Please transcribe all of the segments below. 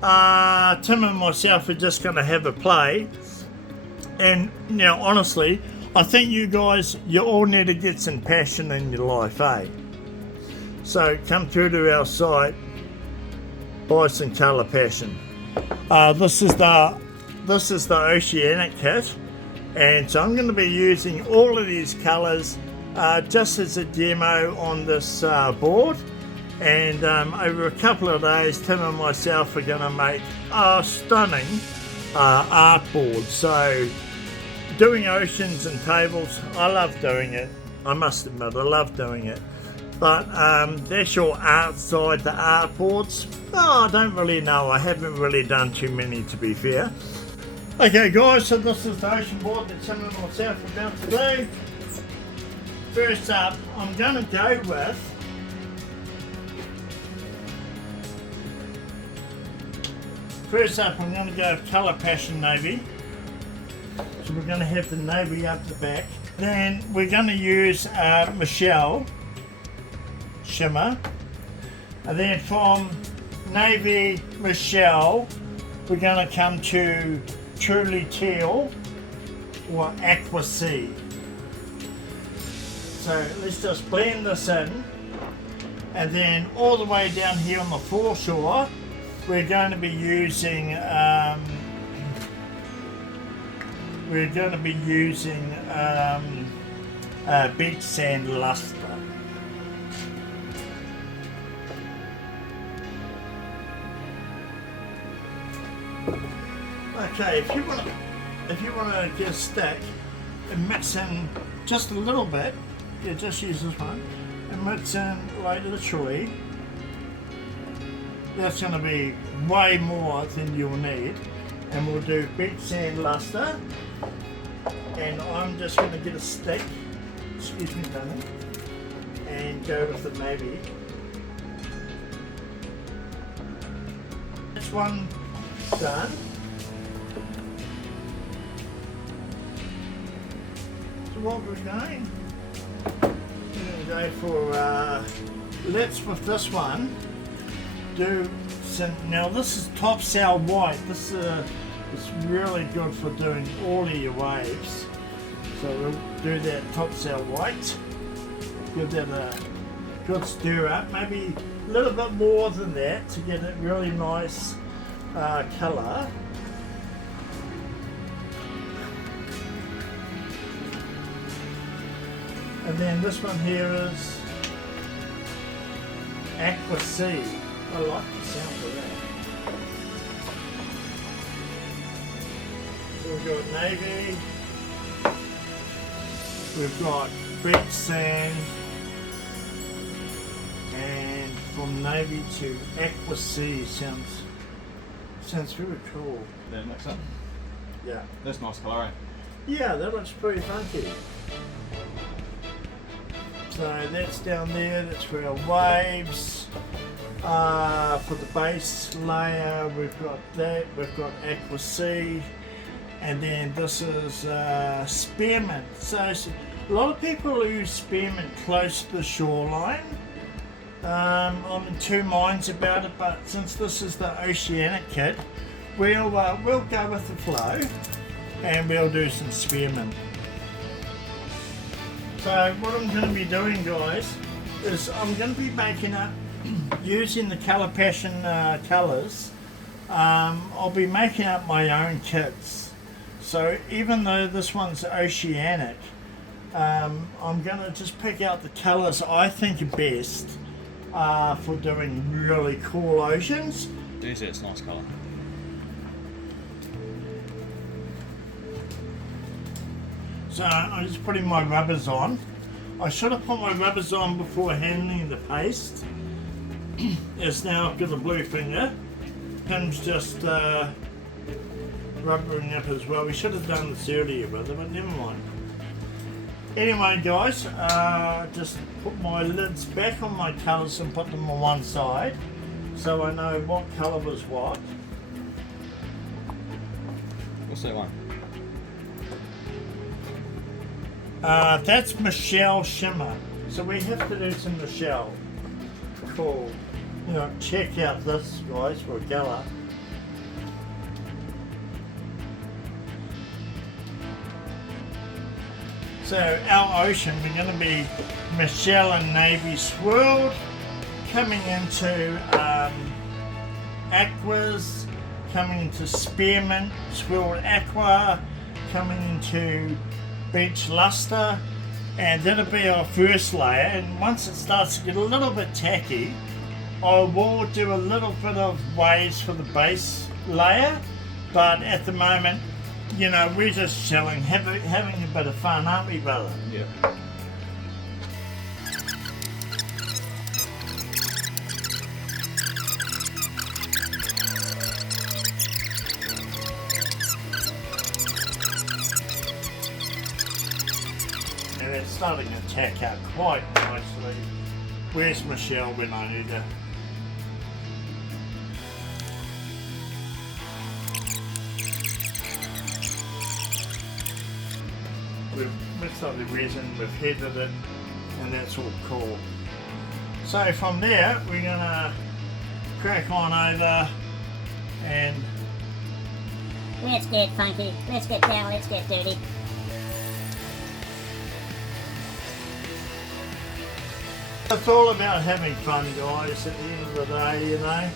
Tim and myself are just going to have a play. And, you know, honestly, I think you guys, you all need to get some passion in your life, eh? So come through to our site, buy some colour passion. This is the Oceanique kit, and so I'm going to be using all of these colours just as a demo on this board. And over a couple of days, Tim and myself are going to make a stunning art board. So doing oceans and tables, I love doing it. I must admit, I love doing it. But the actual art side, the art boards, I don't really know. I haven't really done too many, to be fair. Okay guys, so this is the ocean board that Tim and myself are about to do. First up, I'm going to go with Colour Passion Navy. So we're going to have the navy up the back. Then we're going to use Michelle Shimmer. And then from Navy Michelle, we're going to come to Truly Teal or Aqua Sea. So let's just blend this in, and then all the way down here on the foreshore we're going to be using beach sand luster. Okay, if you want to get a stick and mix in just a little bit, yeah, just use this one and mix in like literally. That's going to be way more than you'll need, and we'll do beach sand luster. And I'm just going to get a stick, excuse me, darling, and go with the navy. That's one done. So what we're going to go for, let's with this one do some, now this is top sail white. This is really good for doing all of your waves. So we'll do that top sail white, give that a good stir up, maybe a little bit more than that to get it really nice colour. And then this one here is Aqua Sea. I like the sound of that. So we've got navy, we've got beach sand, and from navy to Aqua Sea sounds very cool. That mix up? Yeah. That's nice colour, eh? Yeah, that looks pretty funky. So that's down there, that's for our waves. For the base layer, we've got that, we've got Aqua Sea, and then this is spearmint. So a lot of people use spearmint close to the shoreline. I'm in two minds about it, but since this is the Oceanique kit, we'll go with the flow, and we'll do some spearmint. So what I'm going to be doing, guys, is I'm going to be making up, using the Colour Passion colours, I'll be making up my own kits. So even though this one's Oceanique, I'm going to just pick out the colours I think are best for doing really cool oceans. There's it's nice colour. So I'm just putting my rubbers on. I should have put my rubbers on before handling the paste. Yes, now I've got a blue finger. Tim's just rubbering up as well. We should have done this earlier, brother, but never mind. Anyway, guys, just put my lids back on my colours and put them on one side, so I know what colour was what. What's that one? That's Michelle Shimmer. So we have to do some Michelle. Cool. You know, check out this, guys, for a colour. So our ocean, we're going to be Michelle and Navy swirled, coming into aquas, coming into spearmint, swirled aqua, coming into beach luster, and that'll be our first layer. And once it starts to get a little bit tacky, I will do a little bit of waves for the base layer, but at the moment, you know, we're just chilling, having a bit of fun, aren't we, brother? Yeah. And it's starting to tack out quite nicely. Where's Michelle when I need her? We've mixed up the resin, we've heated it, and that's all cool. So from there, we're gonna crack on over and Let's get funky, let's get down, let's get dirty. it's all about having fun, guys, at the end of the day, you know.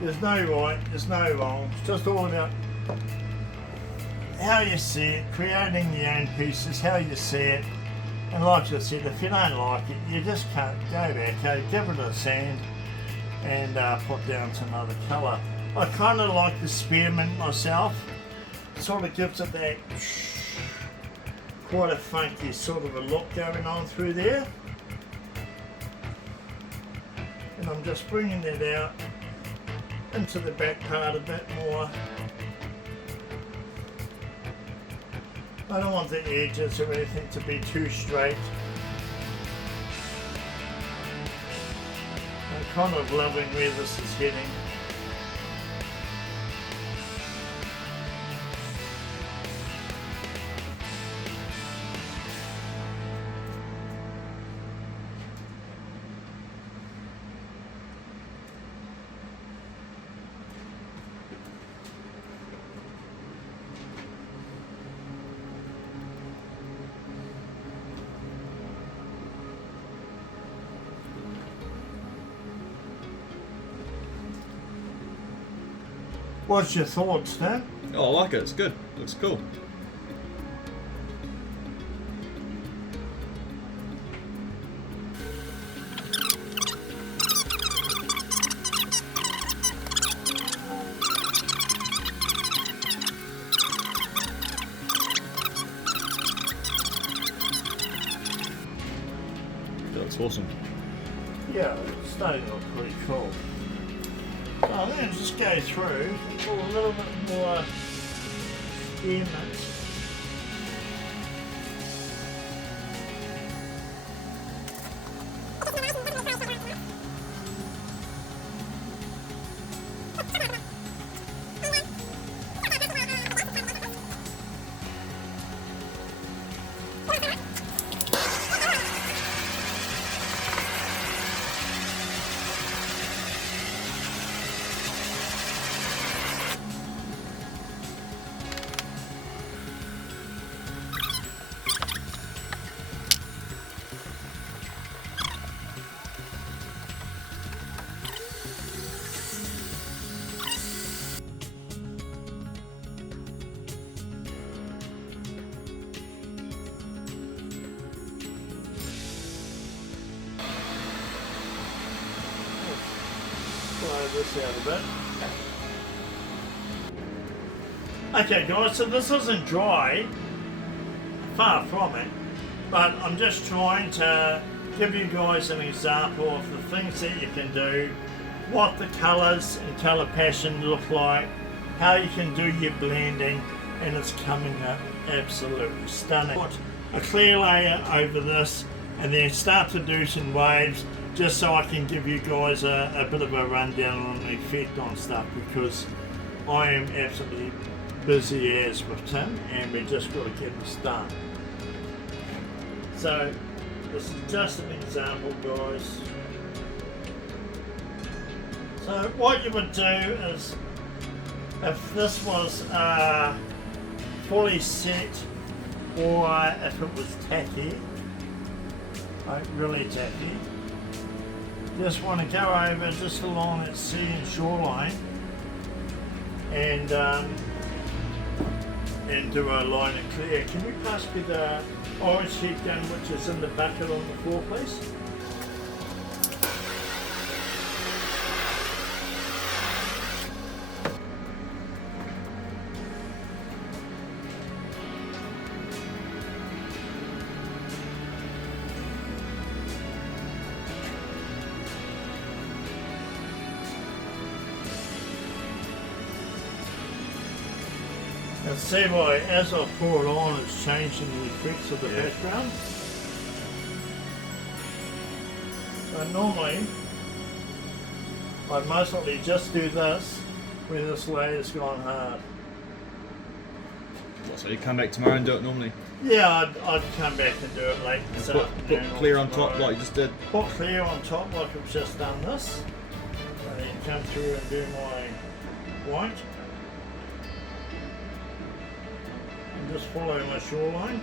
There's no right, there's no wrong, it's just all about how you see it, creating your own pieces, how you see it. And like I said, if you don't like it, you just can't go back, okay, give it a sand and put down to another colour. I kind of like the spearmint myself. It sort of gives it that quite a funky sort of a look going on through there. And I'm just bringing that out into the back part a bit more. I don't want the edges or anything to be too straight. I'm kind of loving where this is heading. What's your thoughts, Tim? Oh, I like it. It's good. Looks cool. That looks awesome. Yeah, it's starting to look pretty cool. So I'm going to just go through, pull a little bit more spearmint. Blow this out a bit. Okay guys, so this isn't dry, far from it, but I'm just trying to give you guys an example of the things that you can do, what the colours and colour passion look like, how you can do your blending, and it's coming up absolutely stunning. Put a clear layer over this and then start to do some waves, just so I can give you guys a bit of a rundown on the effect on stuff, because I am absolutely busy as with Tim and we just got to get this done. So this is just an example, guys. So what you would do is, if this was fully set, or if it was tacky, like really tacky. Just want to go over just along that sea and shoreline and do a line of clear. Can you pass me the orange sheet gun which is in the bucket on the floor, please? And see why as I pour it on it's changing the effects of the background. So normally I'd mostly just do this when this layer's gone hard. So you come back tomorrow and do it normally? Yeah, I'd come back and do it late this Put afternoon. clear on top like you just did? Put clear on top like I've just done this. And then come through and do my white. Just follow my shoreline.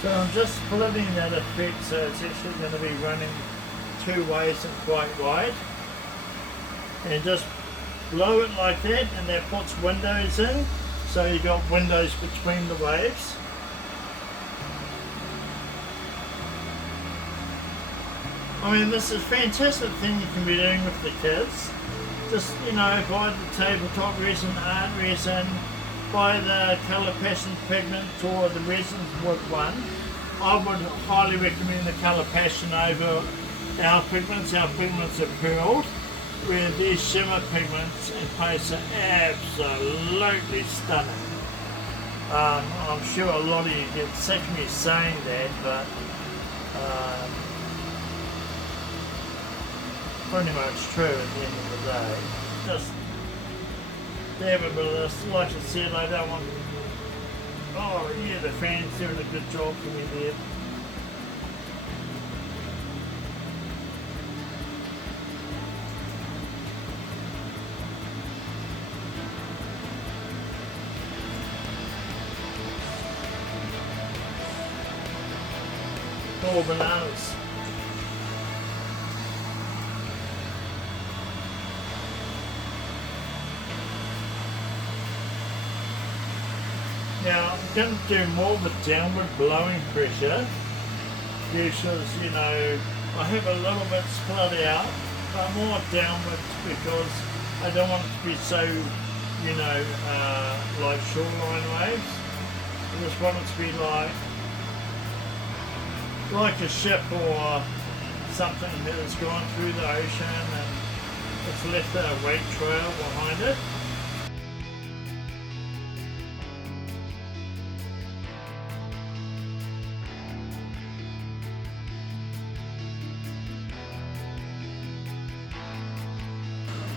So I'm just splitting that effect so it's actually going to be running two ways and quite wide. And just blow it like that, and that puts windows in, so you got windows between the waves. I mean, this is a fantastic thing you can be doing with the kids. Just, you know, buy the tabletop resin, art resin, buy the Colour Passion pigment or the resins with one. I would highly recommend the Colour Passion over our pigments. Our pigments are pearled, where these shimmer pigments and paints are absolutely stunning. I'm sure a lot of you get sick of me saying that, but pretty much true at the end of the day. Just dab a bit of this. Like I said, I don't want... Oh yeah, the fan's doing a good job for me there. Oh, bananas. Now, I'm going to do more with downward blowing pressure because, you know, I have a little bit split out, but more downwards because I don't want it to be so, you know, like shoreline waves. I just want it to be like a ship or something that has gone through the ocean and it's left a wake trail behind it.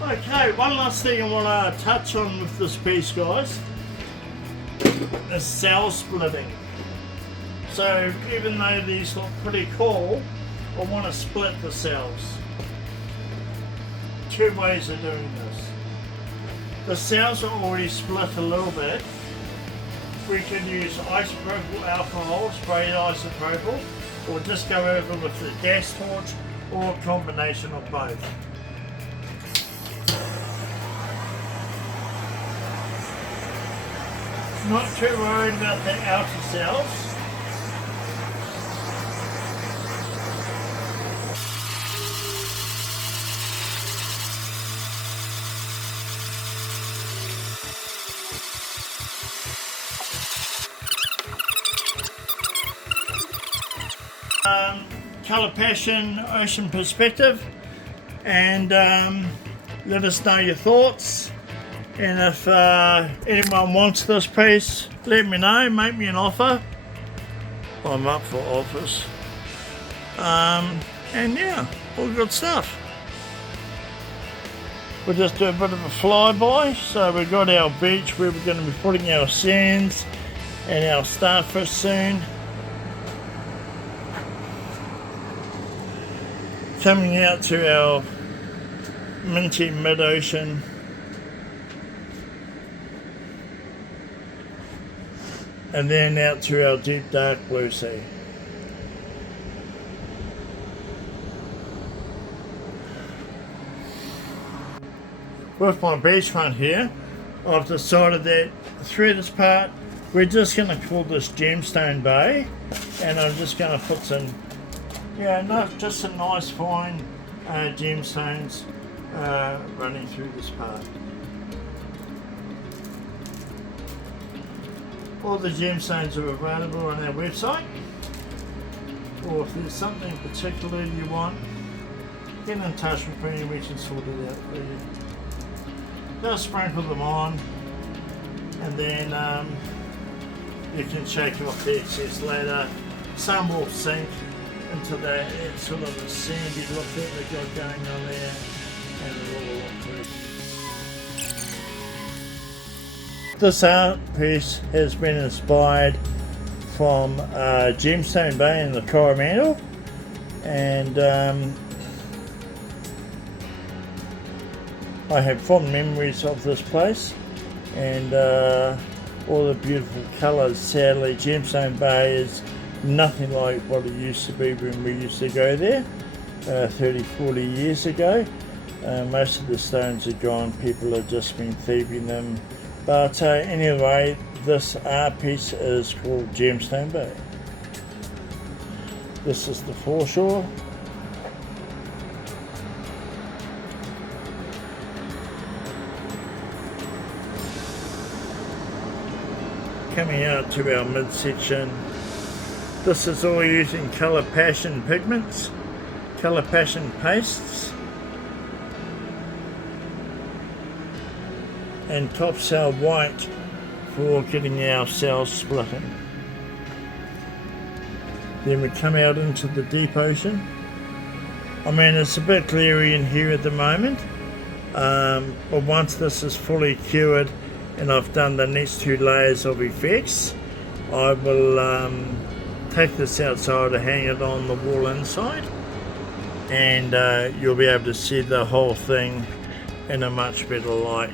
Okay, one last thing I want to touch on with this piece, guys, is cell splitting. So even though these look pretty cool, I want to split the cells. Two ways of doing this. The cells are already split a little bit. We could use isopropyl alcohol, sprayed isopropyl, or just go over with the gas torch, or a combination of both. Not too worried about the outer cells. Colour Passion Ocean Perspective, and let us know your thoughts. And if anyone wants this piece, let me know, make me an offer. I'm up for offers. And yeah, all good stuff. we'll just do a bit of a flyby. So we've got our beach where we're going to be putting our sands and our starfish soon. Coming out to our minty mid-ocean. And then out to our deep dark blue sea. With my beachfront here, I've decided that through this part we're just going to call this Gemstone Bay, and I'm just going to put some, just some nice fine gemstones running through this part. All the gemstones are available on our website, or if there's something particular you want, get in touch with me and we can sort it out for you. Just sprinkle them on, and then you can shake off the excess later. Some will sink into that sort of a sandy look that we've got going on there, and it'll all look good. This art piece has been inspired from Gemstone Bay in the Coromandel, and I have fond memories of this place and all the beautiful colours. Sadly, Gemstone Bay is nothing like what it used to be when we used to go there 30-40 years ago. Most of the stones are gone, people have just been thieving them. But anyway, this art piece is called Gemstone Bay. This is the foreshore. Coming out to our midsection. This is all using Colour Passion pigments, Colour Passion pastes, and top cell white for getting our cells splitting. Then we come out into the deep ocean. I mean, it's a bit glary in here at the moment, but once this is fully cured and I've done the next 2 layers of effects, I will take this outside and hang it on the wall inside, and you'll be able to see the whole thing in a much better light.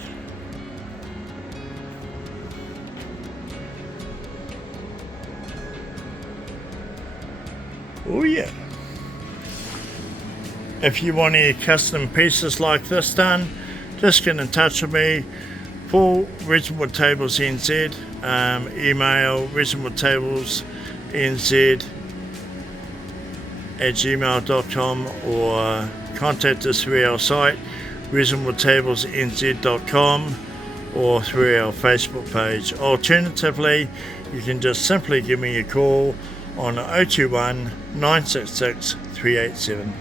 Oh yeah. If you want any custom pieces like this done, just get in touch with me. For Resinwood Tables NZ, email resinwoodtablesnz@gmail.com, or contact us through our site resinwoodtablesnz.com, or through our Facebook page. Alternatively, you can just simply give me a call on 021 966 387.